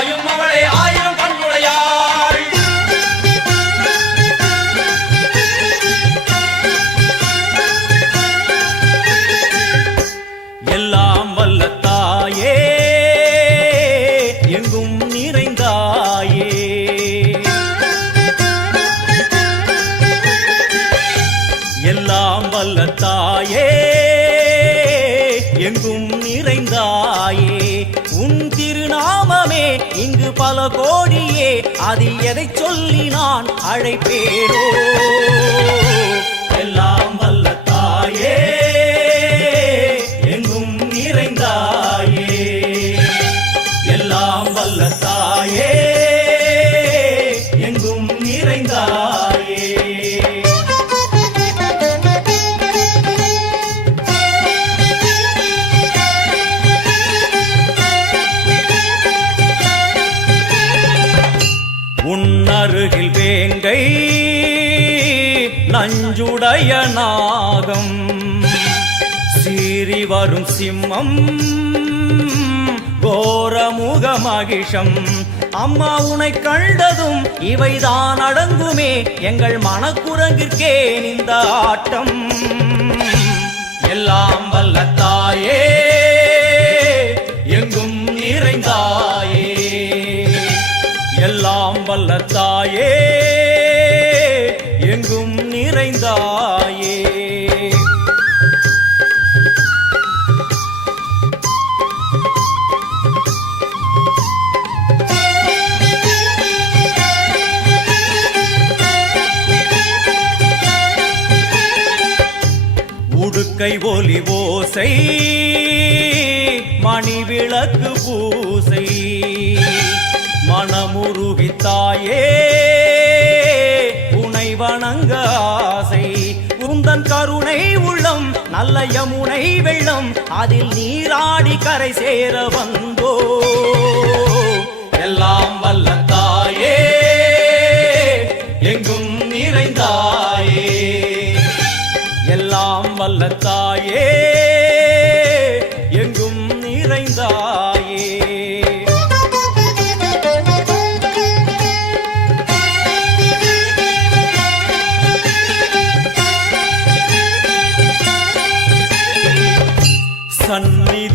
தாயும் அவளே ஆயிரம் கண்ணுடையாள். எல்லாம் வல்ல தாயே எங்கும் நிறைந்தாயே, எல்லாம் வல்ல தாயே எங்கும் நிறைந்தாயே. உன் திருநாமமே இங்கு பல கோடியே, அதில் எதை சொல்லி நான் அழைப்பேனோ. எல்லாம் வல்ல தாயே எங்கும் நிறைந்தாயே, எல்லாம் வல்ல தாயே எங்கும் நிறைந்தாயே. உன்னருகில் வேங்கை நஞ்சுடைய நாகம், சீறி வரும் சிம்மம் கோரமுக மகிஷம். அம்மா உனை கண்டதும் இவைதான் அடங்குமே, எங்கள் மனக்குரங்கிற்கே இந்த ஆட்டம். எல்லாம் வல்ல தாயே எங்கும் நிறைந்தாயே, எல்லாம் வல்ல தாயே எங்கும் நிறைந்தாயே. உடுக்கை ஒலி ஓசை மணி விளக்கு பூசை, மனமுருகித்தாயே உனை வணங்க ஆசை. உந்தன் கருணை உள்ளம் நல்ல யமுனை வெள்ளம், அதில் நீராடி கரை சேர வந்தோ. எல்லாம் வல்ல தாயே எங்கும் நிறைந்தாயே, எல்லாம் வல்ல தாயே எங்கும் நிறைந்தாயே. சந்நிதி